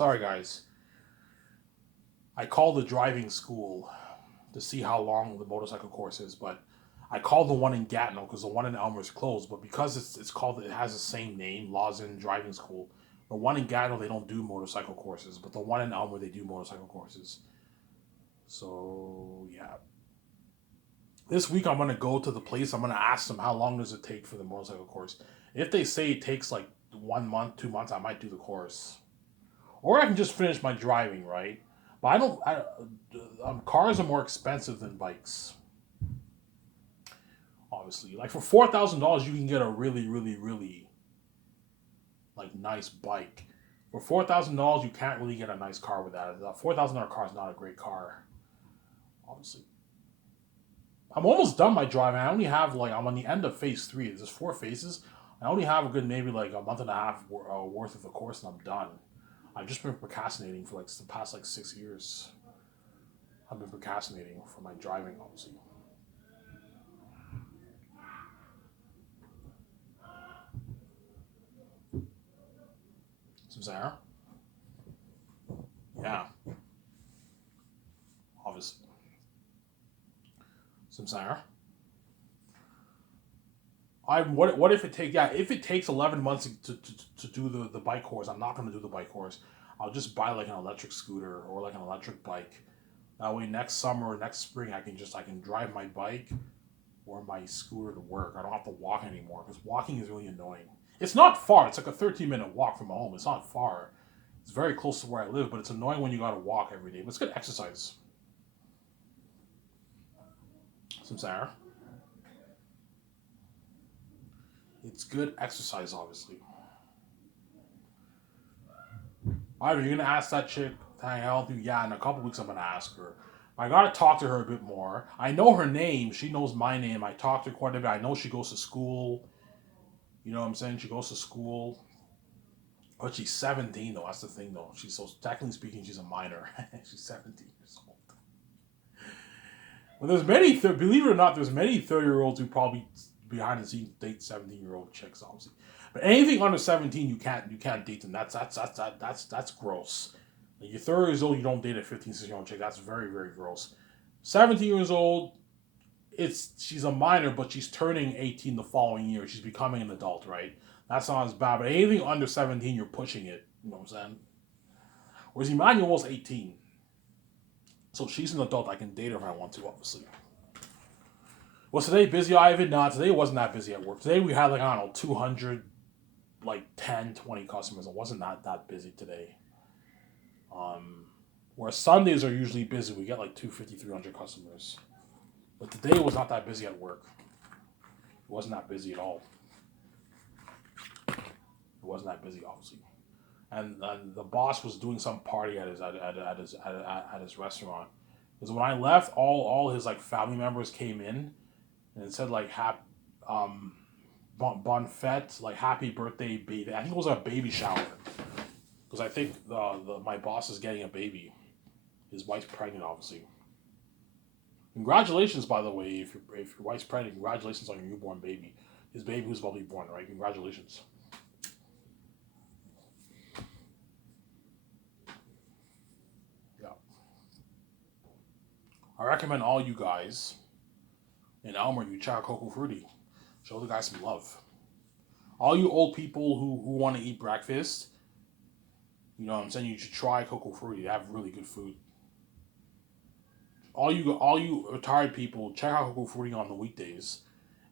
Sorry, guys. I called the driving school to see how long the motorcycle course is, but I called the one in Gatineau because the one in Elmer is closed. But because it's called, it has the same name, Lawson Driving School. The one in Gatineau, they don't do motorcycle courses, but the one in Elmer, they do motorcycle courses. So yeah, this week I'm gonna go to the place. I'm gonna ask them how long does it take for the motorcycle course. If they say it takes like 1 month, 2 months, I might do the course, or I can just finish my driving, right? But I don't. Cars are more expensive than bikes. Obviously, like for $4,000, you can get a really, really, really like nice bike. For $4,000, you can't really get a nice car with that. A $4,000 car is not a great car. Obviously, I'm almost done my driving. I only have like I'm on the end of phase three. There's 4 phases. I only have a good maybe like a month and a half worth of the course, and I'm done. I've just been procrastinating for like the past like 6 years. I've been procrastinating for my driving, obviously. Some Sarah? Yeah, obviously. Some Sarah? What if it takes if it takes 11 months to do the bike course, I'm not gonna do the bike course. I'll just buy like an electric scooter or like an electric bike. That way next summer or next spring I can drive my bike or my scooter to work. I don't have to walk anymore because walking is really annoying. It's not far. It's like a 13-minute walk from home. It's not far. It's very close to where I live, but it's annoying when you gotta walk every day. But it's good exercise. Some Sarah. It's good exercise, obviously. Alright, you're gonna ask that chick to hang out with you? Yeah, in a couple weeks I'm gonna ask her. I gotta talk to her a bit more. I know her name. She knows my name. I talked to her quite a bit. I know she goes to school. You know what I'm saying? She goes to school. But she's 17 though. That's the thing though. She's so technically speaking, she's a minor. She's 17 years old. But there's many, believe it or not, there's many 30-year-olds who probably behind the scenes date 17-year-old chicks, obviously. But anything under 17, you can't date them. That's gross. Like, you're 30 years old, you don't date a 15, 16-year-old chick. That's very, very gross. 17 years old, it's she's a minor, but she's turning 18 the following year. She's becoming an adult, right? That's not as bad. But anything under 17, you're pushing it. You know what I'm saying? Whereas Emmanuel's 18. So she's an adult. I can date her if I want to, obviously. Was today busy, Ivan? Nah, today wasn't that busy at work. Today we had like, I don't know, 200, like 10, 20 customers. It wasn't that busy today. Um, whereas Sundays are usually busy. We get like 250, 300 customers. But today was not that busy at work. It wasn't that busy at all. It wasn't that busy, obviously. And the boss was doing some party at his restaurant. Because when I left, all his like family members came in, and it said like um bon fete, like happy birthday baby. I think it was a baby shower because I think my boss is getting a baby. His wife's pregnant, obviously. Congratulations, by the way, if your wife's pregnant, congratulations on your newborn baby. His baby who's about to be born, right? Congratulations. Yeah, I recommend all you guys in Elmer you check out Coco Fruity. Show the guys some love. All you old people who want to eat breakfast, you know what I'm saying, you should try Coco Fruity. They have really good food. All you retired people, check out Coco Fruity on the weekdays.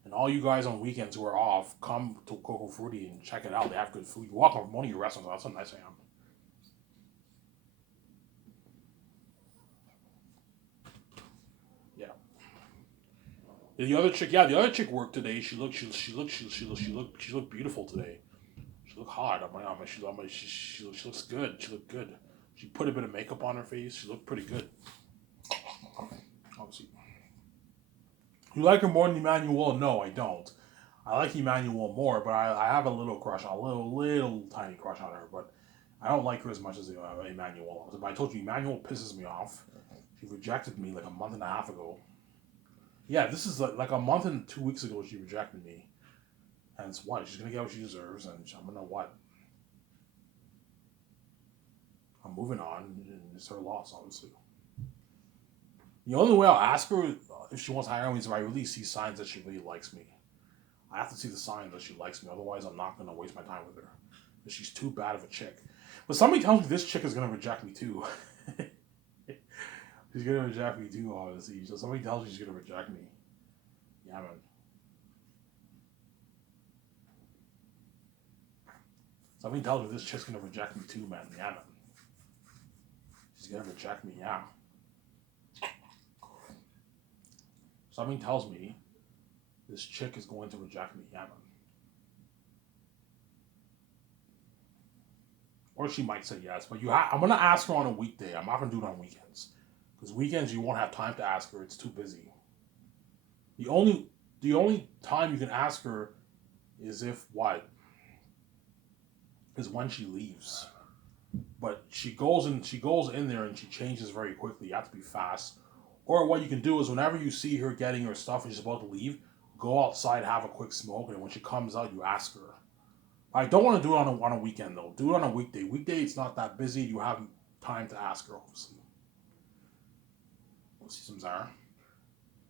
And all you guys on weekends who are off, come to Coco Fruity and check it out. They have good food. You walk on one of your restaurants, that's a nice I am. Yeah. The other chick worked today. She looked beautiful today. She looked hot. She looks good. She looked good. She put a bit of makeup on her face. She looked pretty good. Obviously, you like her more than Emmanuel? No, I don't. I like Emmanuel more, but I have a little crush, a little tiny crush on her. But I don't like her as much as Emmanuel. But I told you, Emmanuel pisses me off. She rejected me like a month and a half ago. Yeah, this is like a month and 2 weeks ago. She rejected me, and it's what she's gonna get what she deserves, and I'm gonna what I'm moving on, and it's her loss, obviously. The only way I'll ask her if she wants to hang out with me is if I really see signs that she really likes me. I have to see the signs that she likes me, otherwise I'm not going to waste my time with her. Because she's too bad of a chick. But somebody tells me this chick is going to reject me too. She's going to reject me too, obviously. So somebody tells me she's going to reject me. Yeah, man. Somebody tells me this chick's going to reject me too, man. Yeah, man. She's going to reject me, yeah. Something tells me this chick is going to reject me, yeah, man. Or she might say yes, but I'm gonna ask her on a weekday. I'm not gonna do it on weekends, because weekends you won't have time to ask her. It's too busy. The only time you can ask her is if what is when she leaves. But she goes in there and she changes very quickly. You have to be fast. Or what you can do is whenever you see her getting her stuff and she's about to leave, go outside, have a quick smoke, and when she comes out, you ask her. I don't want to do it on a weekend though. Do it on a weekday. Weekday it's not that busy. You have time to ask her, obviously. Let's see some Zara.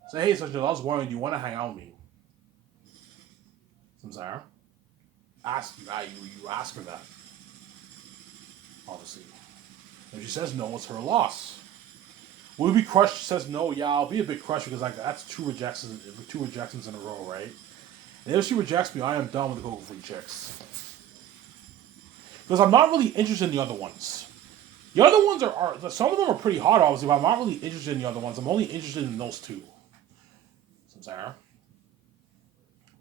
Say, hey, Sajid, I was wondering, do you want to hang out with me? Some Zara. Ask you, you ask her that. Obviously. If she says no, it's her loss. Will we be crushed? She says no. Yeah, I'll be a bit crushed because that's two rejections in a row, right? And if she rejects me, I am done with the Coco Free chicks. Because I'm not really interested in the other ones. The other ones are some of them are pretty hot, obviously, but I'm not really interested in the other ones. I'm only interested in those two. Some Sarah.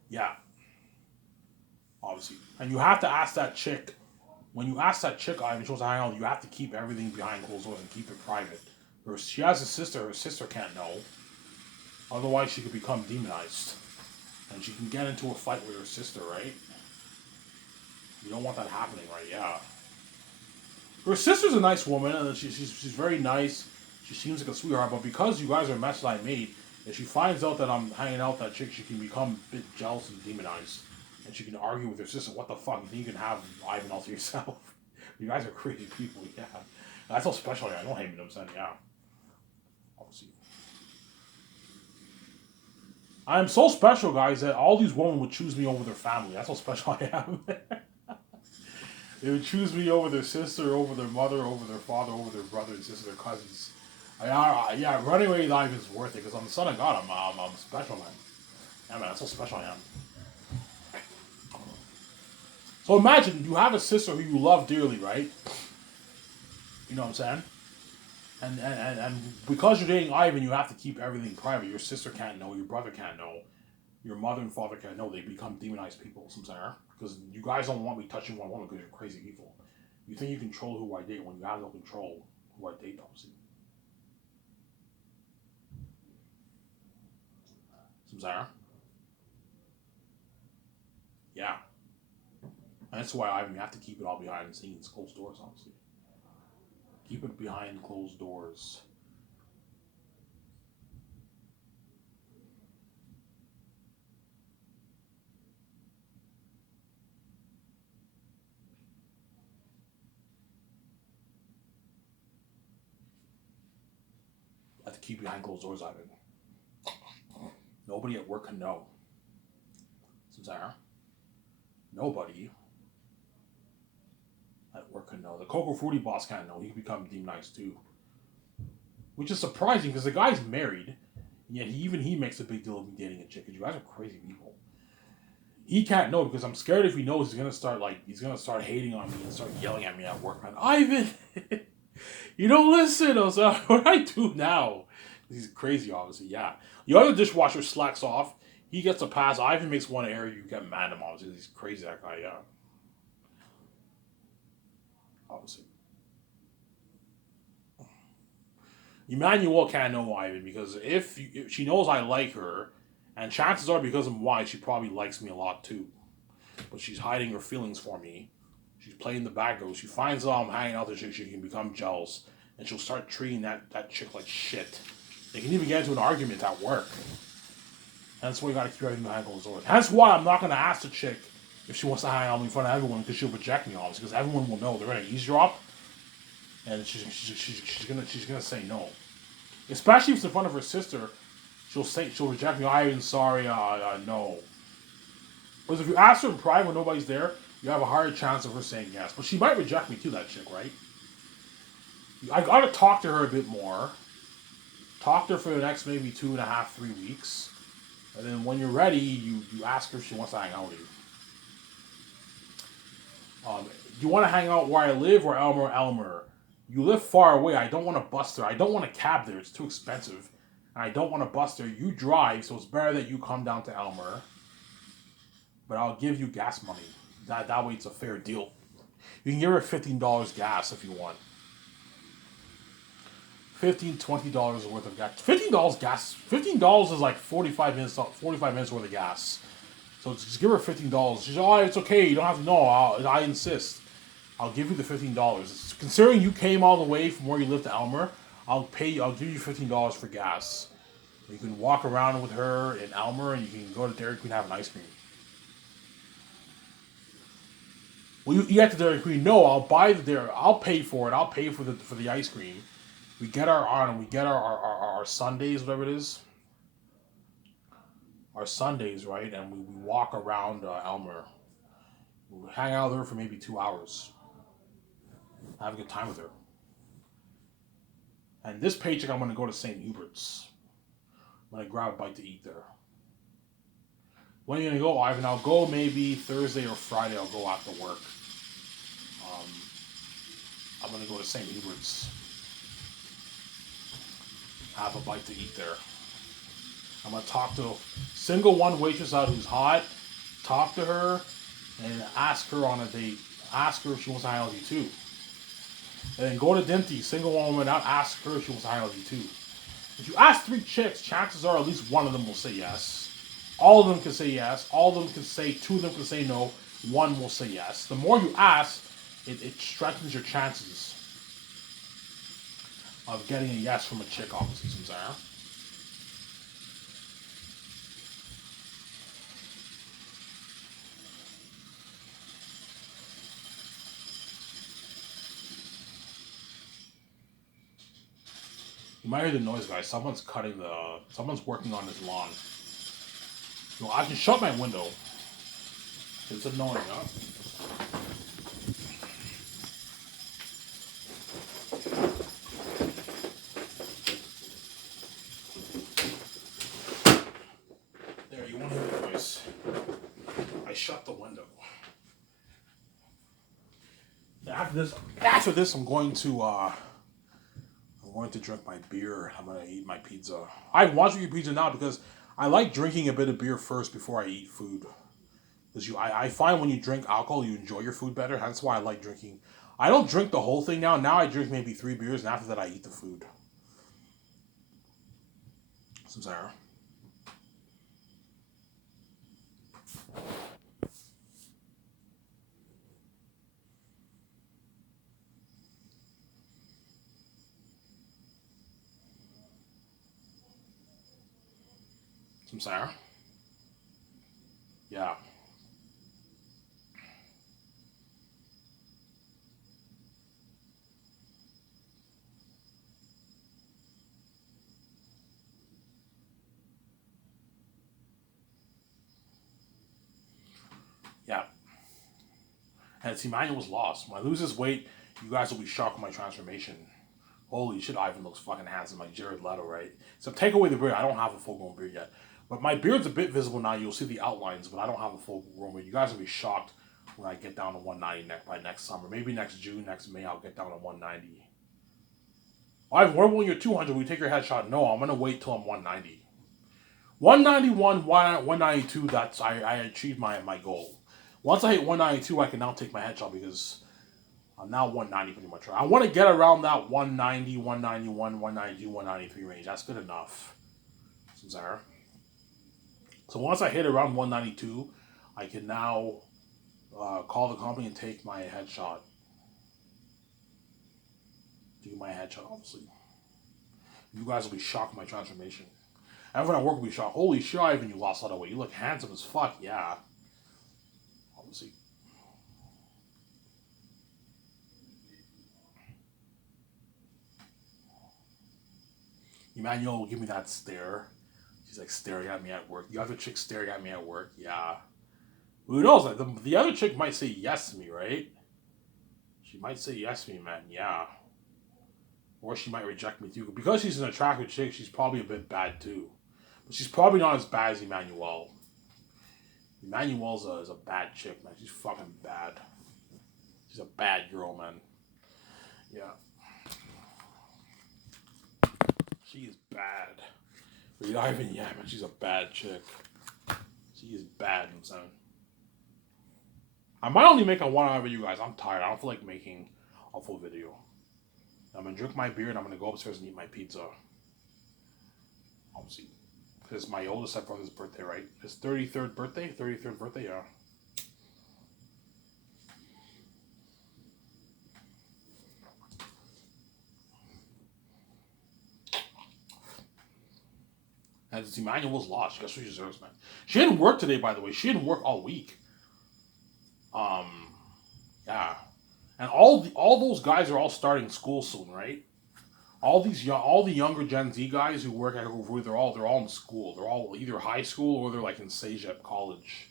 Yeah. Obviously. And you have to ask that chick. When you ask that chick, I'm supposed to hang out, you have to keep everything behind closed doors and keep it private. She has a sister, her sister can't know. Otherwise, she could become demonized. And she can get into a fight with her sister, right? You don't want that happening, right? Yeah. Her sister's a nice woman, and she's very nice. She seems like a sweetheart, but because you guys are messes I made, if she finds out that I'm hanging out with that chick, she can become a bit jealous and demonized. And she can argue with her sister, what the fuck, you can have Ivan all to yourself. You guys are crazy people, yeah. That's how special I am. I don't hate me, I'm saying, yeah. Obviously. I am so special, guys, that all these women would choose me over their family. That's how special I am. They would choose me over their sister, over their mother, over their father, over their brother and sister, their cousins. Yeah, running away with Ivan is worth it, because I'm the son of God. I'm special, man. Yeah, man, that's how special I am. So imagine, you have a sister who you love dearly, right? You know what I'm saying? And because you're dating Ivan, you have to keep everything private. Your sister can't know, your brother can't know, your mother and father can't know. They become demonized people, sometimes. Because you guys don't want me touching one woman because you're crazy people. You think you control who I date when you have no control who I date, obviously. Sometimes. Yeah. And that's why Ivan, you have to keep it all behind the scenes, closed doors, obviously. Keep it behind closed doors. Have to keep behind closed doors, Ivan. Nobody at work can know. Sarah. Nobody at work can know. The Coco Fruity boss can't know. He can become demonized too. Which is surprising because the guy's married, yet he makes a big deal of me dating a chick. You guys are crazy people. He can't know because I'm scared if he knows he's gonna start hating on me and start yelling at me at work. Man, Ivan, you don't listen. I was like, what do I do now? He's crazy, obviously. Yeah, the other dishwasher slacks off. He gets a pass. Ivan makes one error. You get mad at him, obviously. He's crazy, that guy. Yeah, obviously. Emmanuel can't know Ivan because if she knows I like her, and chances are because of why she probably likes me a lot too, but she's hiding her feelings for me. She's playing the bad girl. She finds out I'm hanging out with her chick, she can become jealous, and she'll start treating that chick like shit. They can even get into an argument at work. That's why you gotta keep everything behind closed doors. That's why I'm not gonna ask the chick if she wants to hang out with me in front of everyone because she'll reject me, obviously, because everyone will know they're gonna eavesdrop. and she's gonna say no, especially if it's in front of her sister. She'll reject me. I'm sorry, no. Because if you ask her in private when nobody's there, you have a higher chance of her saying yes. But she might reject me too, that chick, right? I gotta talk to her a bit more. Talk to her for the next maybe 2.5, 3 weeks. And then when you're ready, you ask her if she wants to hang out with you. You want to hang out where I live or Elmer? You live far away. I don't want to bust her. I don't want a cab there. It's too expensive. And I don't want to bust her. You drive, so it's better that you come down to Elmer. But I'll give you gas money. That way it's a fair deal. You can give her $15 gas if you want. $15-$20 worth of gas. $15 gas. $15 is like 45 minutes worth of gas. So just give her $15. She's it's okay. You don't have to know. I insist. I'll give you the $15. Considering you came all the way from where you live to Elmer, I'll give you $15 for gas. You can walk around with her in Elmer, and you can go to Dairy Queen and have an ice cream. Well, you get to Dairy Queen. No, I'll pay for it. I'll pay for the ice cream. We get our Sundays, whatever it is. Our Sundays, right? And we walk around Elmer. We hang out with her for maybe 2 hours. Have a good time with her. And this paycheck, I'm going to go to St. Hubert's. I'm going to grab a bite to eat there. When are you going to go, Ivan? I'll go maybe Thursday or Friday. I'll go after work. I'm going to go to St. Hubert's. Have a bite to eat there. I'm going to talk to single one waitress out who's hot. Talk to her and ask her on a date. Ask her if she wants to hang out with you too. And then go to Dinty, single woman out, ask her if she wants to hang out with you too. If you ask 3 chicks, chances are at least one of them will say yes. All of them can say yes. All of them can say, 2 of them can say no. 1 will say yes. The more you ask, it strengthens your chances of getting a yes from a chick, obviously, since you might hear the noise, guys. Someone's working on his lawn. No, I can shut my window. It's annoying, huh? There, you won't hear the noise. I shut the window. After this, I'm going to drink my beer. I'm going to eat my pizza. I want to eat pizza now because I like drinking a bit of beer first before I eat food. Because I find when you drink alcohol, you enjoy your food better. That's why I like drinking. I don't drink the whole thing now. Now I drink maybe 3 beers, and after that I eat the food. Some Sarah. Some Sarah. Yeah. Yeah. And see, Manuel was lost. When I lose this weight, you guys will be shocked with my transformation. Holy shit, Ivan looks fucking handsome like Jared Leto, right? So take away the beard. I don't have a full-grown beard yet. But my beard's a bit visible now. You'll see the outlines, but I don't have a full-grown beard. You guys will be shocked when I get down to 190 by next summer. Maybe next June, next May, I'll get down to 190. Ivan, what when you're 200? We take your headshot? No, I'm going to wait till I'm 190. 191, 192, that's I achieved my goal. Once I hit 192, I can now take my headshot because I'm now 190 pretty much. I want to get around that 190, 191, 192, 193 range. That's good enough. So once I hit around 192, I can now call the company and take my headshot. Do my headshot, obviously. You guys will be shocked with my transformation. Everyone at work will be shocked. Holy shit, Ivan, you lost a lot of weight. You look handsome as fuck. Yeah. Obviously. Emmanuel will give me that stare. She's like staring at me at work. The other chick staring at me at work. Yeah. Who knows? Like the other chick might say yes to me, right? She might say yes to me, man. Yeah. Or she might reject me too. Because she's an attractive chick, she's probably a bit bad too. But she's probably not as bad as Emmanuel. Emmanuel's is a bad chick, man. She's fucking bad. She's a bad girl, man. Yeah. She is bad. But not even, yeah, man. She's a bad chick. She is bad, I'm saying. I might only make a one out of you guys. I'm tired. I don't feel like making a full video. I'm gonna drink my beer and I'm gonna go upstairs and eat my pizza. Obviously. Because it's my oldest stepbrother's birthday, right? His 33rd birthday? 33rd birthday, yeah. And it's Emmanuel's lost. Guess what she deserves, man. She didn't work today, by the way. She didn't work all week. Yeah. And all those guys are all starting school soon, right? All the younger Gen Z guys who work at Hoover, they're all in school. They're all either high school or they're like in CEGEP college.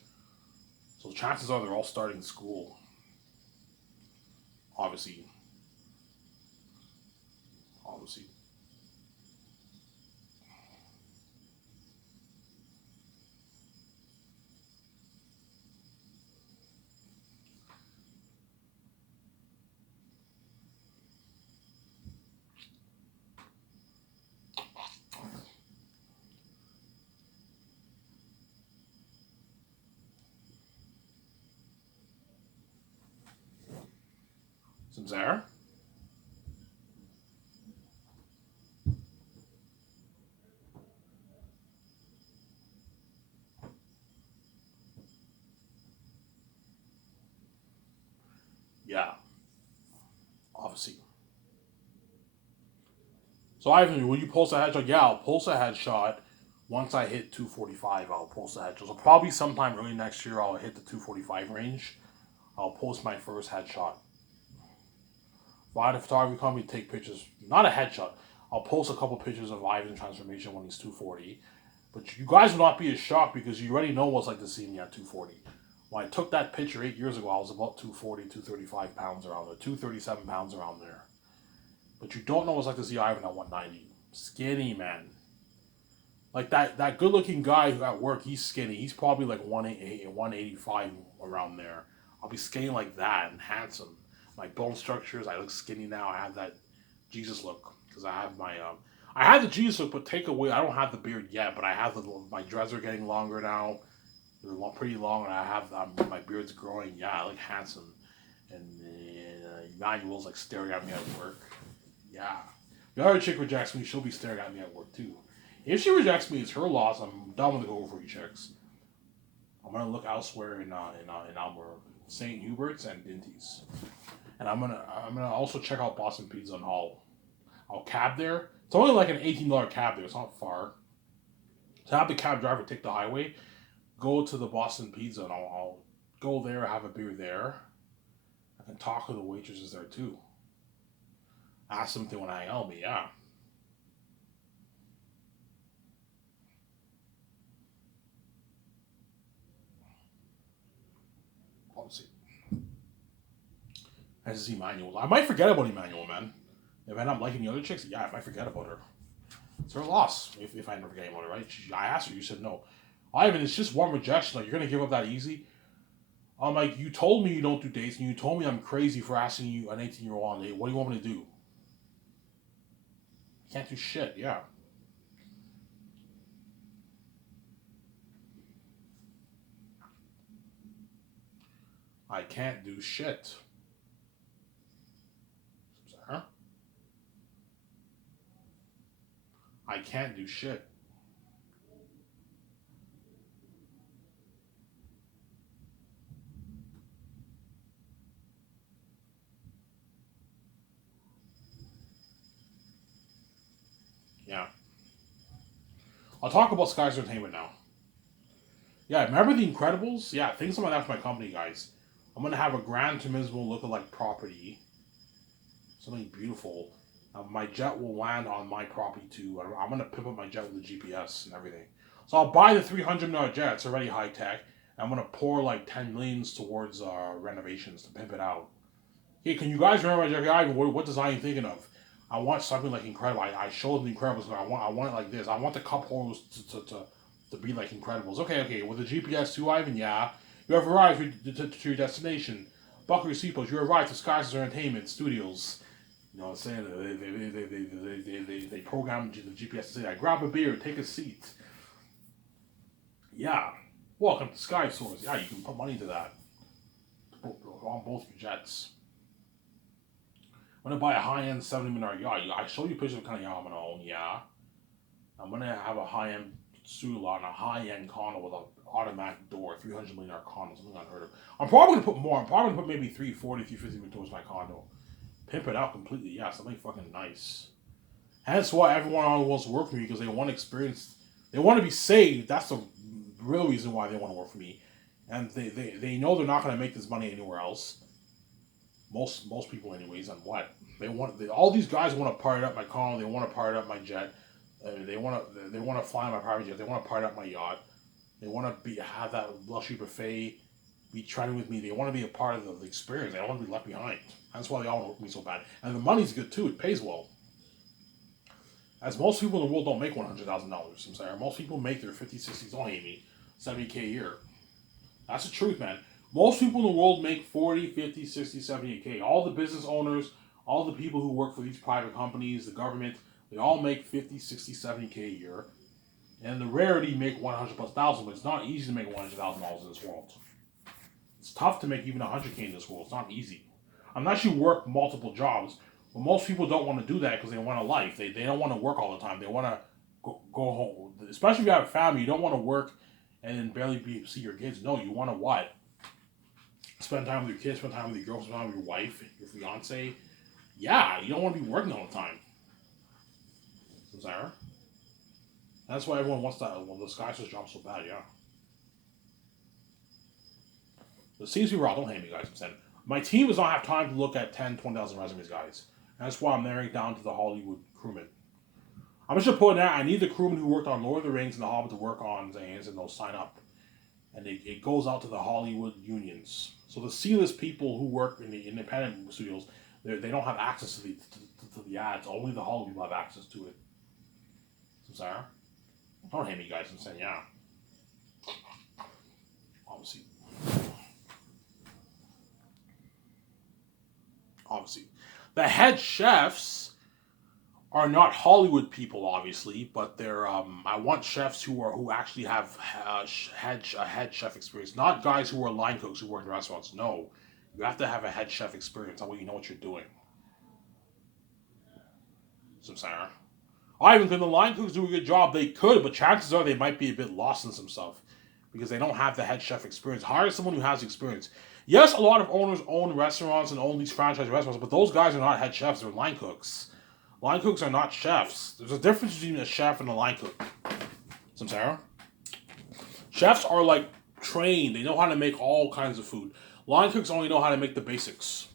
So chances are they're all starting school. Obviously. Some there? Yeah. Obviously. So Ivan, will you post a headshot? Yeah, I'll post a headshot. Once I hit 245, I'll post a headshot. So probably sometime early next year, I'll hit the 245 range. I'll post my first headshot. Fly the photography company, take pictures. Not a headshot. I'll post a couple pictures of Ivan's transformation when he's 240. But you guys will not be as shocked because you already know what it's like to see me at 240. When I took that picture 8 years ago, I was about 240, 235 pounds around there. 237 pounds around there. But you don't know what it's like to see Ivan at 190. Skinny, man. Like that good looking guy who at work, he's skinny. He's probably like 185 around there. I'll be skinny like that and handsome. My bone structures, I look skinny now. I have that Jesus look because I have I have the Jesus look, but take away. I don't have the beard yet, but I have my dreads are getting longer now. They're pretty long, and I have my beard's growing. Yeah, I look handsome. And Emmanuel's like staring at me at work. Yeah. The other chick rejects me, she'll be staring at me at work too. If she rejects me, it's her loss. I'm done with the go for chicks. I'm gonna look elsewhere in Almere, St. Hubert's and Dinty's, and I'm gonna also check out Boston Pizza and Hall. I'll cab there. It's only like an $18 cab there. It's not far. So have the cab driver take the highway, go to the Boston Pizza, and I'll go there, have a beer there. I can talk to the waitresses there too. Ask them if they want to hang out with me. Yeah. Obviously. This is Emmanuel. I might forget about Emmanuel, man. If I end up liking the other chicks, yeah, I might forget about her. It's her loss if I never forget about her, right? I asked her, you said no. Ivan, it's just one rejection. Like, you're going to give up that easy? I'm like, you told me you don't do dates, and you told me I'm crazy for asking you an 18-year-old on a date. What do you want me to do? Can't do shit, yeah. I can't do shit. Huh? I can't do shit. Yeah. I'll talk about Sky's Entertainment now. Yeah, remember The Incredibles? Yeah, think something like that for my company, guys. I'm going to have a Gran Turismo look-alike property. Something beautiful. My jet will land on my property too. I'm gonna pimp up my jet with the GPS and everything. So I'll buy the $300 jet. It's already high tech. I'm gonna pour like 10 millions towards renovations to pimp it out. Hey, can you guys remember Jeffrey Ivan? What design are you thinking of? I want something like incredible. I showed the Incredibles. I want it like this. I want the cup holders to be like Incredibles. Okay. With the GPS too, Ivan. Yeah. You have arrived to your destination. Buckle your seatbelts. You arrived to Skies Entertainment Studios. You know what I'm saying? They programmed the GPS to say, grab a beer, take a seat. Yeah. Welcome to Sky Source. Yeah, you can put money into that. On both your jets. I'm gonna buy a high-end 70-minute yacht. I showed you pictures of the kind of yacht I'm gonna own. Yeah. I'm gonna have a high-end studio lot and a high-end condo with an automatic door, $300 million condo, something unheard of. I'm probably gonna put more. I'm probably gonna put maybe 340, 350 towards my condo. Pimp it out completely. Yeah, something fucking nice. Hence why everyone wants to work for me, because they want experience. They want to be saved. That's the real reason why they want to work for me. And they know they're not going to make this money anywhere else. Most people anyways. And what? All these guys want to pirate up my condo. They want to pirate up my jet. They want to fly my private jet. They want to pirate up my yacht. They want to have that luxury buffet, be training with me. They want to be a part of the experience. They don't want to be left behind. That's why they all work me so bad. And the money's good too. It pays well. As most people in the world don't make $100,000. I'm sorry. Most people make their 50, 60, don't hate me, $70K a year. That's the truth, man. Most people in the world make 40, 50, 60, 70K. All the business owners, all the people who work for these private companies, the government, they all make 50, 60, 70K a year. And the rarity make 100+ thousand, but it's not easy to make $100,000 in this world. It's tough to make even 100K in this world. It's not easy. Unless you work multiple jobs. But most people don't want to do that because they want a life. They don't want to work all the time. They want to go home. Especially if you have a family, you don't want to work and then barely see your kids. No, you want to what? Spend time with your kids, spend time with your girl, spend time with your wife, your fiance. Yeah, you don't want to be working all the time. Sarah? That's why everyone wants that. Well, the Sky Source job so bad, yeah. The CC Raw, don't hate me, guys. I'm saying. My team does not have time to look at 10, 20,000 resumes, guys. That's why I'm narrowing down to the Hollywood crewmen. I'm just going to put it out. I need the crewmen who worked on Lord of the Rings and The Hobbit to work on Zane's, and they'll sign up. And it goes out to the Hollywood unions. So the C-list people who work in the independent studios, they don't have access to the ads. Only the Hollywood people have access to it. I'm sorry? Don't hate me, guys. I'm saying, yeah. Obviously. The head chefs are not Hollywood people, obviously, but they're I want chefs who actually have head chef experience, not guys who are line cooks who work in restaurants. No, you have to have a head chef experience. That way you know what you're doing. So Sarah, even can the line cooks do a good job? They could, but chances are they might be a bit lost in some stuff because they don't have the head chef experience. Hire someone who has experience. Yes, a lot of owners own restaurants and own these franchise restaurants, but those guys are not head chefs. They're line cooks. Line cooks are not chefs. There's a difference between a chef and a line cook. Samsara? Chefs are like trained. They know how to make all kinds of food. Line cooks only know how to make the basics.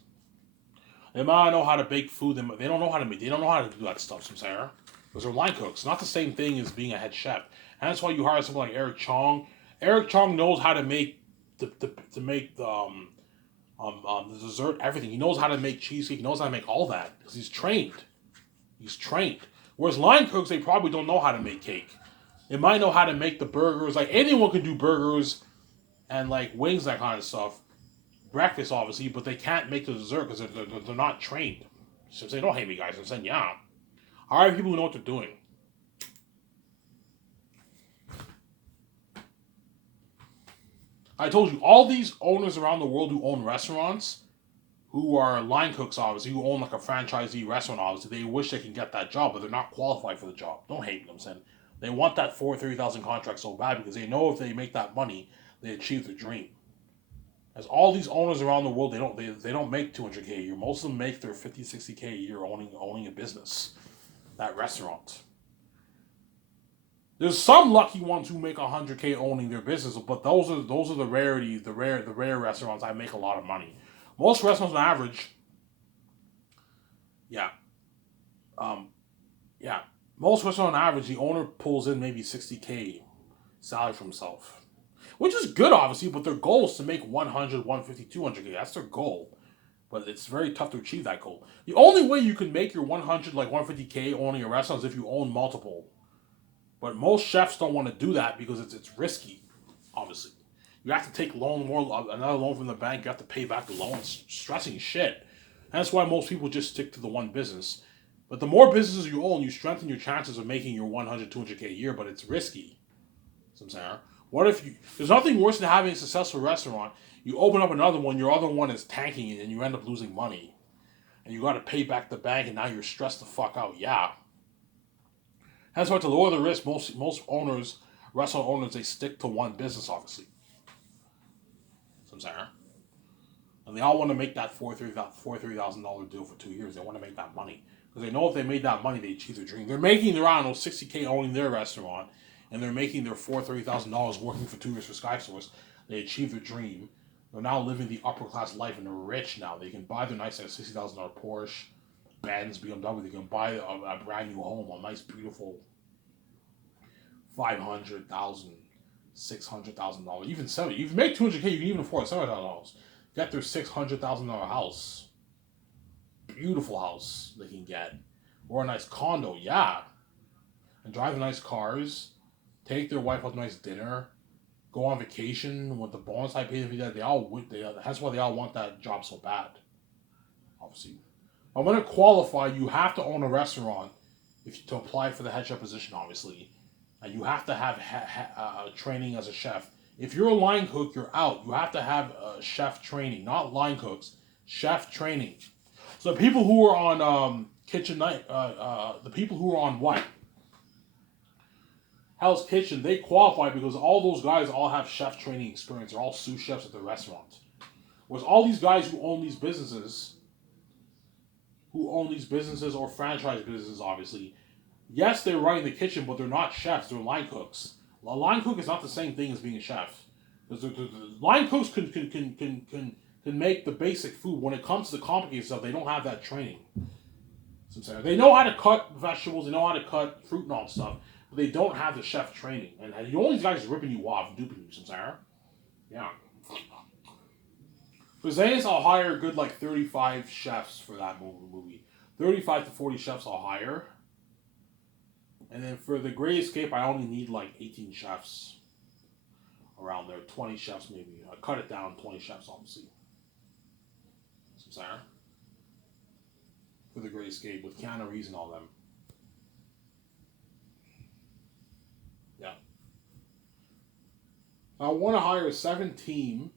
They might know how to bake food. They don't know how to make. They don't know how to do that stuff, Samsara. Because they're line cooks. Not the same thing as being a head chef. And that's why you hire someone like Eric Chong. Eric Chong knows how to make the dessert, everything. He knows how to make cheesecake. He knows how to make all that because he's trained. He's trained. Whereas line cooks, they probably don't know how to make cake. They might know how to make the burgers. Like anyone can do burgers and like wings, that kind of stuff. Breakfast, obviously, but they can't make the dessert because they're not trained. So they don't hate me, guys. I'm saying, yeah. Hire people who know what they're doing. I told you, all these owners around the world who own restaurants, who are line cooks, obviously, who own like a franchisee restaurant, obviously, they wish they can get that job, but they're not qualified for the job. Don't hate them, saying they want that 30,000 contract so bad because they know if they make that money, they achieve the dream. As all these owners around the world, they don't make 200K a year. Most of them make their 50, 60K a year owning a business, that restaurant. There's some lucky ones who make 100K owning their business, but those are the rarity, the rare restaurants that make a lot of money. Most restaurants on average, yeah. Um, yeah, most restaurants on average, the owner pulls in maybe 60K salary for himself, which is good, obviously. But their goal is to make 100, 150, 200K. That's their goal. But it's very tough to achieve that goal. The only way you can make your 100, like 150K owning a restaurant is if you own multiple. But most chefs don't want to do that because it's risky, obviously. You have to take another loan from the bank. You have to pay back the loan. It's stressing shit. And that's why most people just stick to the one business. But the more businesses you own, you strengthen your chances of making your 100, 200K a year, but it's risky. I'm saying. What if you? There's nothing worse than having a successful restaurant. You open up another one, your other one is tanking, and you end up losing money, and you got to pay back the bank, and now you're stressed the fuck out. Yeah. That's why to lower the risk, most owners, restaurant owners, they stick to one business, obviously. I'm saying. And they all want to make that $43,000 deal for 2 years. They want to make that money because they know if they made that money, they achieve their dream. They're making around 60K owning their restaurant, and they're making their $30,000 working for 2 years for Sky Source. They achieve their dream. They're now living the upper class life, and they're rich now. They can buy their nice $60,000 Porsche, Benz, BMW. They can buy a brand new home, a nice, beautiful $500,000, $600,000, even $70,000. If you make 200K, you can even afford $700,000. Get their $600,000 house, beautiful house they can get, or a nice condo, yeah, and drive nice cars, take their wife out to a nice dinner, go on vacation with the bonus I paid for that. That's why they all want that job so bad. Obviously, I'm gonna qualify. You have to own a restaurant to apply for the head chef position, obviously, and you have to have training as a chef. If you're a line cook, you're out. You have to have chef training, not line cooks, chef training. So the people who are on Kitchen Night, the people who are on what? Hell's Kitchen, they qualify because all those guys all have chef training experience. They're all sous chefs at the restaurant. Whereas all these guys who own these businesses or franchise businesses, obviously, yes, they're running the kitchen, but they're not chefs. They're line cooks. A line cook is not the same thing as being a chef. The line cooks can make the basic food. When it comes to the complicated stuff, they don't have that training. They know how to cut vegetables, they know how to cut fruit and all that stuff, but they don't have the chef training. And the only guys ripping you off, duping you, yeah. For Zanes, I'll hire a good 35 chefs for that movie. 35 to 40 chefs I'll hire. And then for The Great Escape, I only need 18 chefs around there. 20 chefs maybe. I cut it down, 20 chefs obviously. For The Great Escape with Keanu Reeves and all them. Yeah. I want to hire a seven team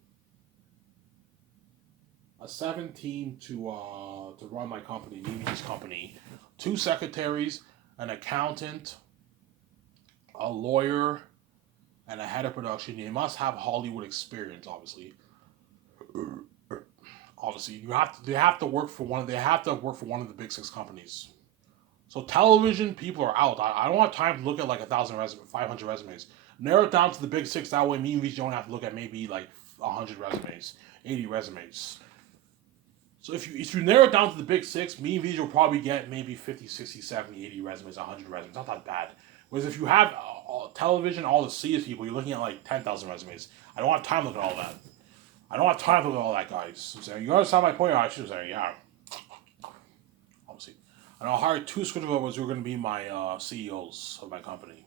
to run my company, Nimi's company. 2 secretaries, an accountant, a lawyer, and a head of production. They must have Hollywood experience, obviously. Obviously, they have to work for one of the big 6 companies. So television people are out. I don't have time to look at 500 resumes. Narrow it down to the big 6. That way, me and Reach don't have to look at maybe 100 resumes, 80 resumes. So if you narrow it down to the big 6, me and Vij will probably get maybe 50, 60, 70, 80 resumes, 100 resumes. Not that bad. Whereas if you have television, all the CS people, you're looking at 10,000 resumes. I don't have time to look at all that. I don't have time to look at all that, guys. I'm saying, you understand my point? I should say, yeah. Obviously. And I'll hire 2 script developers who are going to be my CEOs of my company.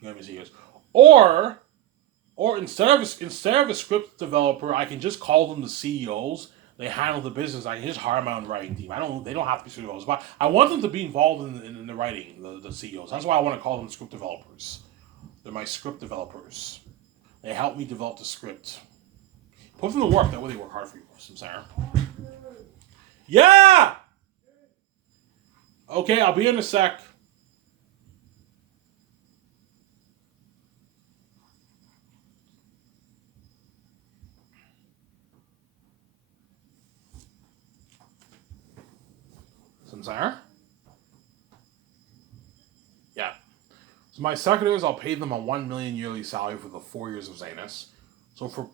You're going to be CEOs. Or instead of a script developer, I can just call them the CEOs. They handle the business. I can just hire my own writing team. They don't have to be script developers, but I want them to be involved in the writing, the CEOs. That's why I want to call them script developers. They're my script developers. They help me develop the script. Put them to work. That way they work hard for you. Sarah. Yeah. Okay, I'll be in a sec. Samsara? Yeah. So my secretaries, I'll pay them a $1 million yearly salary for the 4 years of Zanus. So for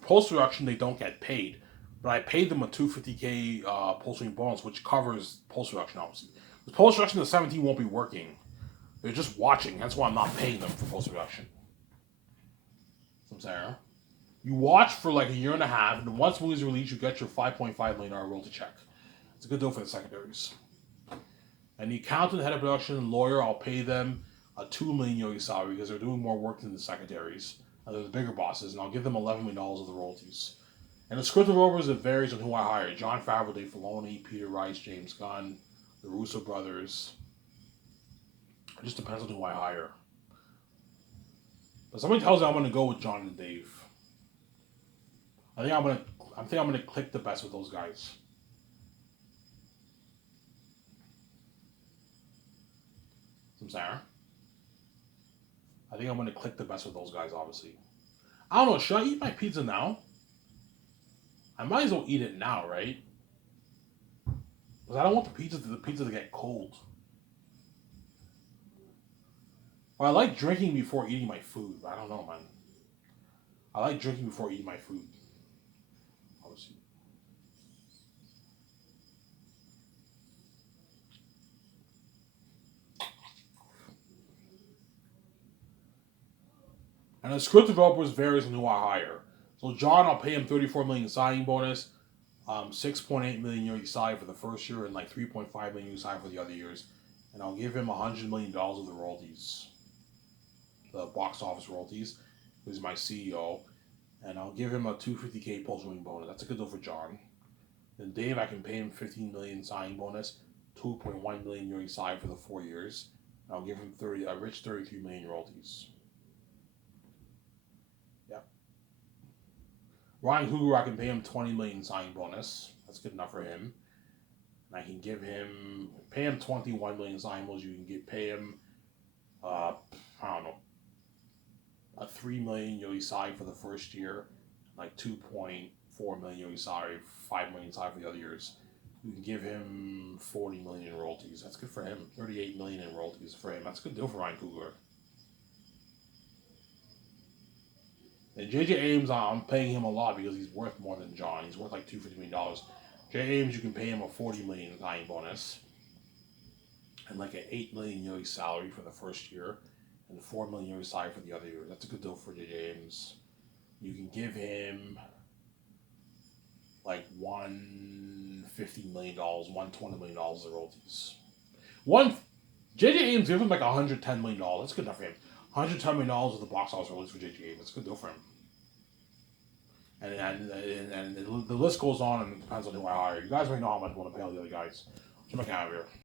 post-production, they don't get paid. but I paid them a 250K post-production bonus, which covers post-production, obviously. The post-production of 17 won't be working. They're just watching. That's why I'm not paying them for post-production. I'm saying. You watch for like a year and a half, and once movies released, you get your $5.5 million royalty check. It's a good deal for the secondaries. And the accountant, head of production, and lawyer, I'll pay them a $2 million salary because they're doing more work than the secondaries. And they're the bigger bosses, and I'll give them $11 million of the royalties. And the script of rovers, it varies on who I hire. Jon Favreau, Dave Filoni, Peter Rice, James Gunn, the Russo brothers. It just depends on who I hire. But somebody tells me I'm going to go with John and Dave. I think I'm gonna click the best with those guys. Some Sarah. I think I'm gonna click the best with those guys. Obviously, I don't know. Should I eat my pizza now? I might as well eat it now, right? Because I don't want the pizza to get cold. Well, I like drinking before eating my food, but I don't know, man. I like drinking before eating my food. Obviously. And the script developers varies on who I hire. So John, I'll pay him $34 million signing bonus, $6.8 million USI for the first year, and like $3.5 million USI for the other years. And I'll give him $100 million of the royalties, the box office royalties. He's my CEO, and I'll give him a $250K post-winning bonus. That's a good deal for John. Then Dave, I can pay him $15 million signing bonus, $2.1 million USI for the 4 years. And I'll give him a rich $33 million royalties. Ryan Coogler, I can pay him $20 million signing bonus. That's good enough for him. And I can pay him $21 million signing bonus. You can pay him, I don't know, a $3 million USI for the first year, like $2.4 million USI, $5 million USI for the other years. You can give him $40 million in royalties. That's good for him. $38 million in royalties for him. That's a good deal for Ryan Coogler. And J.J. Abrams, I'm paying him a lot because he's worth more than John. He's worth like $250 million. J.J. Abrams, you can pay him a $40 million signing bonus and like an $8 million yearly salary for the first year and $4 million yearly salary for the other year. That's a good deal for J.J. Abrams. You can give him like $150 million, $120 million of royalties. J.J. Abrams, give him like $110 million. That's good enough for him. $110 million of the box office release for J.J. Abrams. That's a good deal for him. And the list goes on, and it depends on who I hire. You guys already know how much I want to pay all the other guys. So I'm out of here.